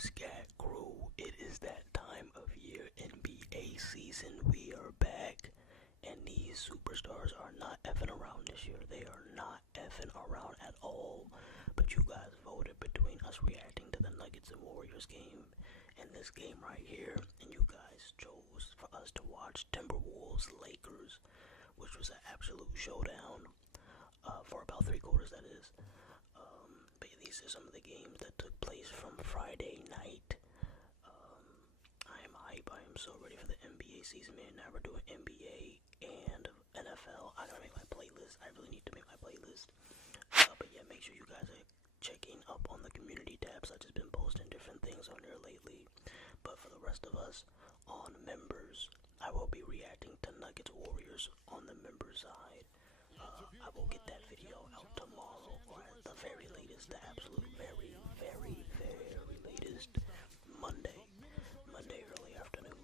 Scat Crew, it is that time of year, NBA season. We are back, and these superstars are not effing around this year. They are not effing around at all. But you guys voted between us reacting to the Nuggets and Warriors game and this game right here, and you guys chose for us to watch Timberwolves Lakers, which was an absolute showdown for about 3 quarters, that is. But these are some of the games that took place from Friday night. I am hype. I am so ready for the NBA season, man. Now we're doing NBA and NFL. I gotta make my playlist. I really need to make my playlist. But yeah, make sure you guys are checking up on the community tabs. I've just been posting different things on there lately. But for the rest of us on members, I will be reacting to Nuggets Warriors on the member side. I will get that video out tomorrow, or at the very latest, the absolute very, very, very latest, Monday early afternoon.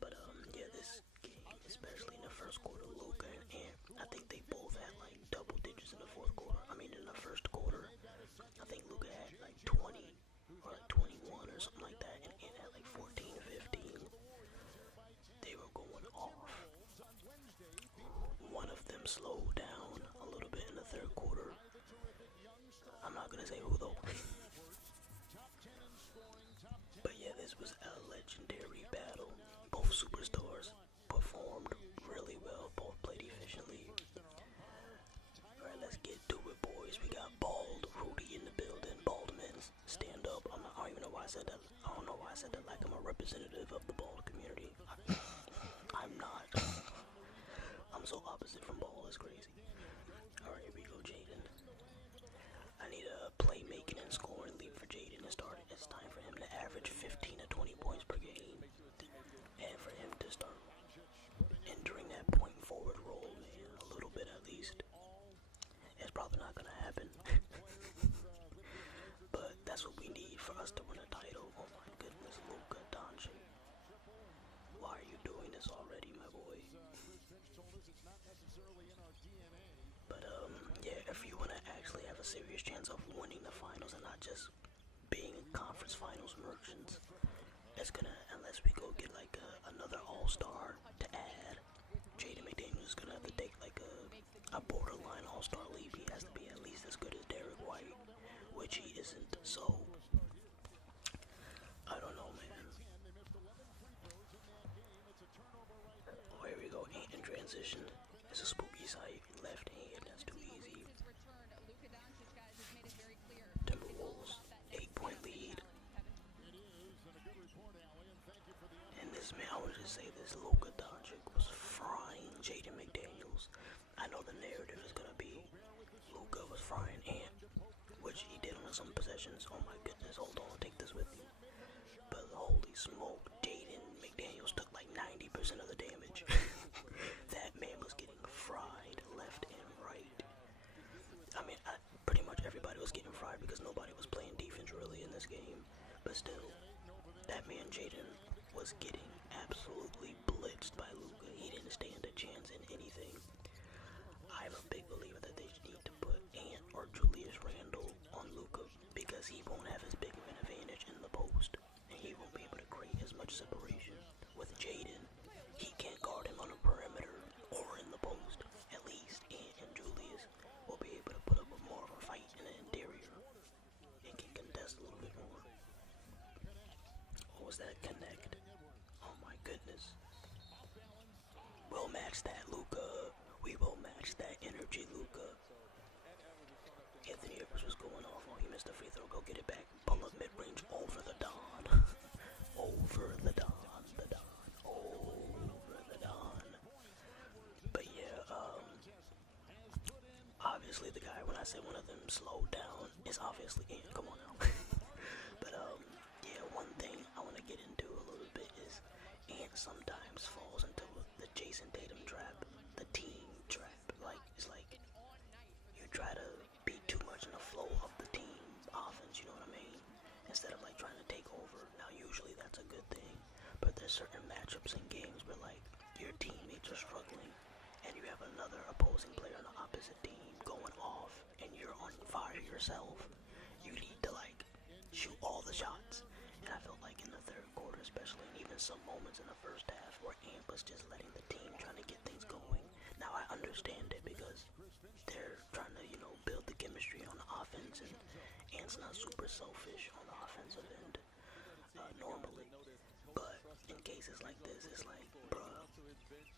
But yeah, this game, especially in the first quarter, Luka and Ant, I think they both had like double digits in the fourth quarter. I mean, in the first quarter, I think Luka had like 20 or like 21 or something like that, and Ant had like 14, 15. They were going off. One of them slowed down a little bit in the third quarter. I'm not gonna say who though. But yeah, this was a legendary battle. Both superstars performed really well. Both played efficiently. Alright, let's get to it, boys. We got Bald Rudy in the building. Bald men, stand up. I don't even know why I said that. I don't know why I said that like I'm a representative of the bald community. I'm not. I'm so opposite from ball, it's crazy. Alright, here we go, Jaden. I need a playmaking and scoring lead for Jaden to start. It's time for him to average 15 to 20 points per game. And for him to start entering that point forward role, man, a little bit at least. It's probably not gonna happen. But that's what we need for us to win a title. Oh my goodness, Luka, Doncic. Why are you doing this already, my boy? But yeah, if you want to actually have a serious chance of winning the finals and not just being conference finals merchants, it's gonna, unless we go get like another all-star to add, Jaden McDaniels is gonna have to take like a borderline all-star leap. He has to be at least as good as Derek White, which he isn't, so I don't know, man. Oh, here we go, Ant in transition. It's a spooky sight, left hand, that's too easy. Timberwolves, 8-point lead. And this, man, I want to just say this, Luka Doncic was frying Jaden McDaniels. I know the narrative is going to be Luka was frying Ant, which he did on some possessions. Oh my goodness, hold on, take this with you. But holy smoke, Jaden McDaniels took like 90% of the damage. That man was getting fried left and right. I mean, pretty much everybody was getting fried because nobody was playing defense really in this game. But still, that man Jaden was getting absolutely blitzed by Luka. He didn't stand a chance in anything. I'm a big believer that they need to put Ant or Julius Randle on Luka because he won't have as big of an advantage in the post, and he won't be able to create as much separation. With Jaden, he can't guard him on the perimeter or in the post. At least Ant and Julius will be able to put up with more of a fight in the interior and can contest a little bit more. What was that connect? Oh my goodness. We'll match that, Luka. We will match that energy, Luka. Anthony Edwards was going off. Oh, he missed the free throw. Go get it back. Pull up mid-range over the Don. Over the Don. The Don. Over the Don. But yeah, obviously the guy, when I say one of them slowed down, is obviously Ant. Come on now. But yeah, one thing I want to get into a little bit is Ant sometimes falls into the Jason Tatum trap, the team trap. Like, it's like you try to be too much in the flow of the team offense, you know what I mean? Instead of like trying to take over. Now usually that's a good thing, but there's certain matchups in games where like your teammates are struggling and you have another opposing player on the opposite team going off and you're on fire yourself. You need to like shoot all the shots. some moments in the first half where Ant was just letting the team trying to get things going. Now I understand it because they're trying to, build the chemistry on the offense, and Ant's not super selfish on the offensive end normally. But in cases like this, it's like, bruh,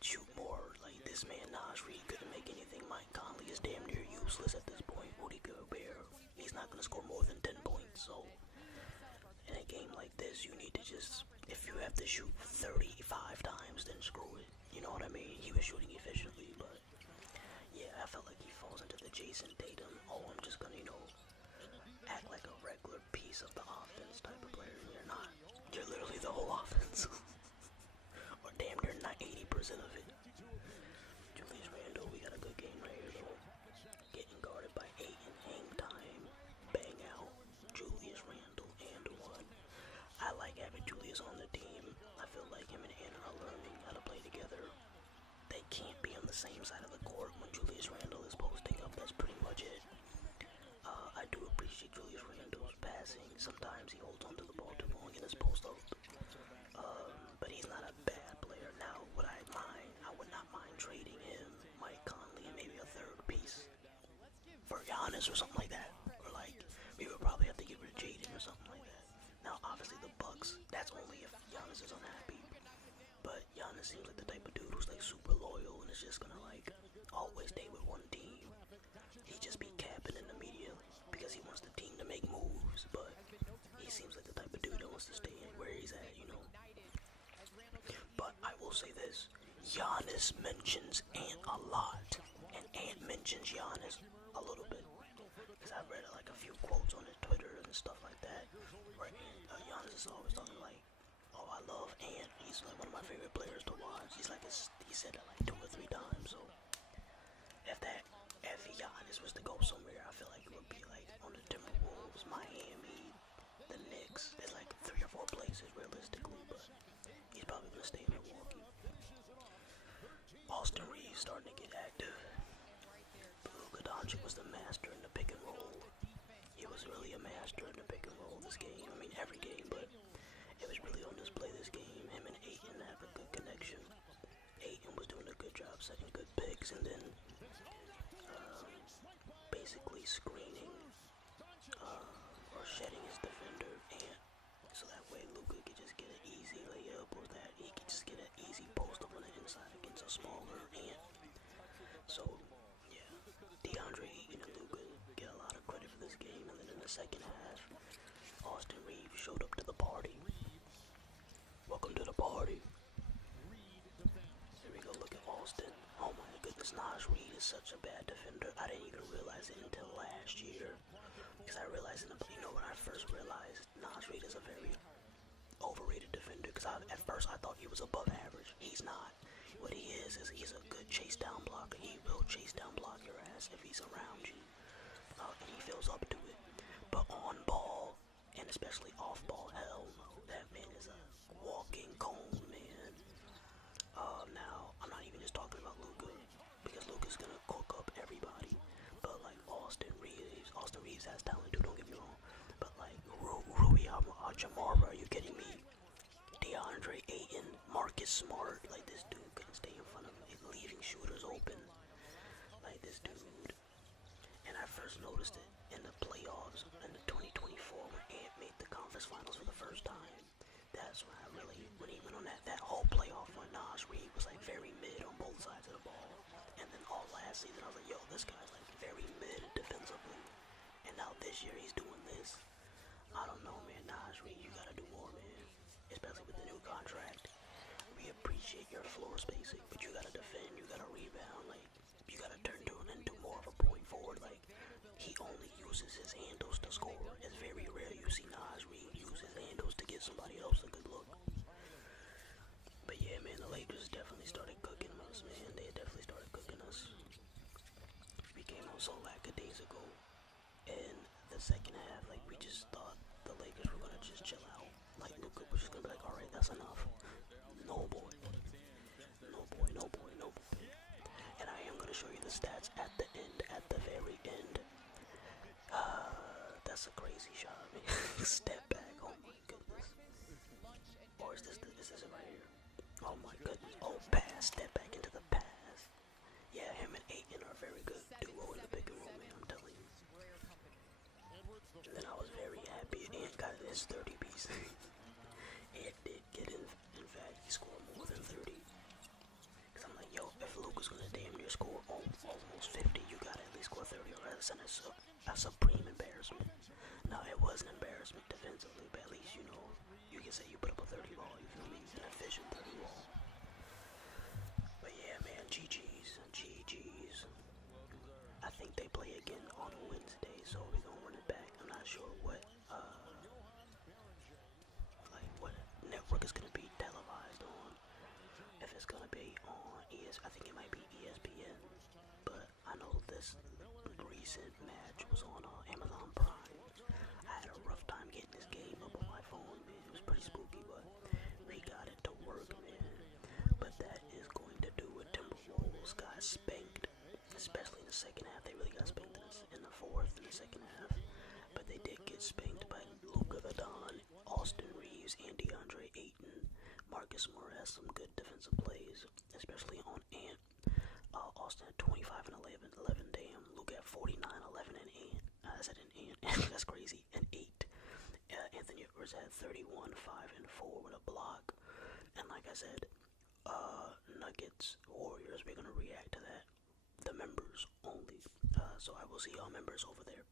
shoot more. Like, this man Naj Reid couldn't make anything. Mike Conley is damn near useless at this point. Rudy Gobert, he's not gonna score more than 10 points. So in a game like this, you need to just, if you have to shoot 35 times, then screw it. You know what I mean? He was shooting efficiently, but yeah, I felt like he falls into the Jason Tatum, oh, I'm just gonna, act like a regular piece of the offense type of player. You're not. You're literally the whole offense. Or damn near not 80% of it. Julius Randle, we got a good game right here though. Getting guarded by 8 and hang time. Bang out. Julius Randle and one. I like having Julius on the team. I feel like him and Anna are learning how to play together. They can't be on the same side of the court when Julius Randle is posting up. That's pretty much it. I do appreciate Julius Randle's passing. Sometimes he holds onto the ball too long in his post up. But he's not a bad player. Now, would I mind? I would not mind trading him, Mike Conley, and maybe a third piece for Giannis or something like that. Or like, we would probably have to get rid of Jaden or something like that. Now, obviously the Bucks, that's only if Giannis is unhappy. But Giannis seems like the type of dude who's like super loyal and is just gonna like always stay with one team. He just be capping in the media because he wants the team to make moves, but he seems like the type of dude that wants to stay in where he's at, But I will say this, Giannis mentions Ant a lot, and Ant mentions Giannis a little bit. Because I've read like a few quotes on his Twitter and stuff like that, where Giannis is always talking like, oh, I love Ant, he's like one of my favorite players to watch. He said that like 2 or 3 times, so if Giannis was to go somewhere, I feel like it would be like on the Timberwolves, Miami, the Knicks. There's like 3 or 4 places realistically, but he's probably gonna stay in Milwaukee. Austin Reeves starting to get active. Luka Doncic was the master in the pick and roll. He was really a master in the pick and roll this game. I mean every game, but it was really on display this game. Him and Ayton have a good connection. Ayton was doing a good job setting good picks, and then basically screening or shedding his defender, and so that way Luka could just get an easy layup, or that he could just get an easy post up on the inside against a smaller Ant. So yeah, DeAndre Ayton and Luka get a lot of credit for this game. And then in the second half, Austin Reeves showed up to the party. Welcome to the party. Here we go, look at Austin. Oh my goodness, Naj Reid is such a bad defender. I didn't even realize it until last year. Because I realized, when I first realized Naj Reid is a very overrated defender. Because at first I thought he was above average. He's not. What he is he's a good chase down blocker. He will chase down block your ass if he's around you. And he feels up to it. But on ball, and especially off ball, hell no. That man is a walking cone, man. Now, I'm not even just talking about Luka, because Luka's gonna cook up everybody. But like Austin Reeves has talent too, don't get me wrong. But like Rui Hachimura, are you kidding me? DeAndre Ayton, Marcus Smart, like this dude couldn't stay in front of me, leaving shooters open. Like this dude. And I first noticed it in the playoffs in the 2024 when Ant made the conference finals for the first time. That's when when he went on that whole playoff run, Naj Reid was like very mid on both sides of the ball. And then all last season I was like, yo, this guy's like very mid defensively. And now this year he's doing this. I don't know, man. Naj Reid, you gotta do more, man. Especially with the new contract. We appreciate your floor spacing, but you gotta defend, you gotta rebound, like you gotta turn into more of a point forward. Like he only uses his handles to score. It's very rare you see Naj Reid use his handles to get somebody else a good look. But yeah, man, the Lakers definitely started cooking us, man. They definitely started cooking us. We came out so lackadaisical in the second half. Like we just thought the Lakers were gonna just chill out. Like Luka was just gonna be like, alright, that's enough. No boy. No boy, no boy, no boy. And I am gonna show you the stats at the end, at the very end. That's a crazy shot, man. Step back, oh my goodness. Or is this it right Oh my goodness. Oh, pass. Step back into the pass. Yeah, him and Aiton are very good duo in the pick and roll, man. I'm telling you. And then I was very happy. Ant got his 30 piece. Ant did get in fact, he scored more than 30. Cause I'm like, yo, if Luka's gonna damn near score almost 50, you gotta at least score 30 or else. And that's a supreme embarrassment. Now, it was an embarrassment defensively, but at least, you know, you can say you put up a 30 ball, you feel me? An efficient 30 ball. But yeah, man, GG's. GG's. I think they play again on Wednesday, so we're gonna run it back. I'm not sure what, like, what network is gonna be televised on. If it's gonna be on I think it might be ESPN, but I know this recent match was on Amazon Prime. I had a rough time getting this game up on my phone, man. It was pretty spooky, but we got it to work, man. But that is going to do it. Timberwolves got spanked, especially in the second half. They really got spanked in the fourth and the second half. But they did get spanked by Luka the Don, Austin Reeves, and DeAndre Ayton. Marcus Morris, some good defensive plays, especially on Ant. Austin at 25 and 11, damn. Luka at 49, 11, and 8. I said an Ant, that's crazy, and 8. Anthony Edwards had 31, 5, and 4 with a block. And like I said, Nuggets, Warriors, we're going to react to that. The members only. So I will see y'all members over there.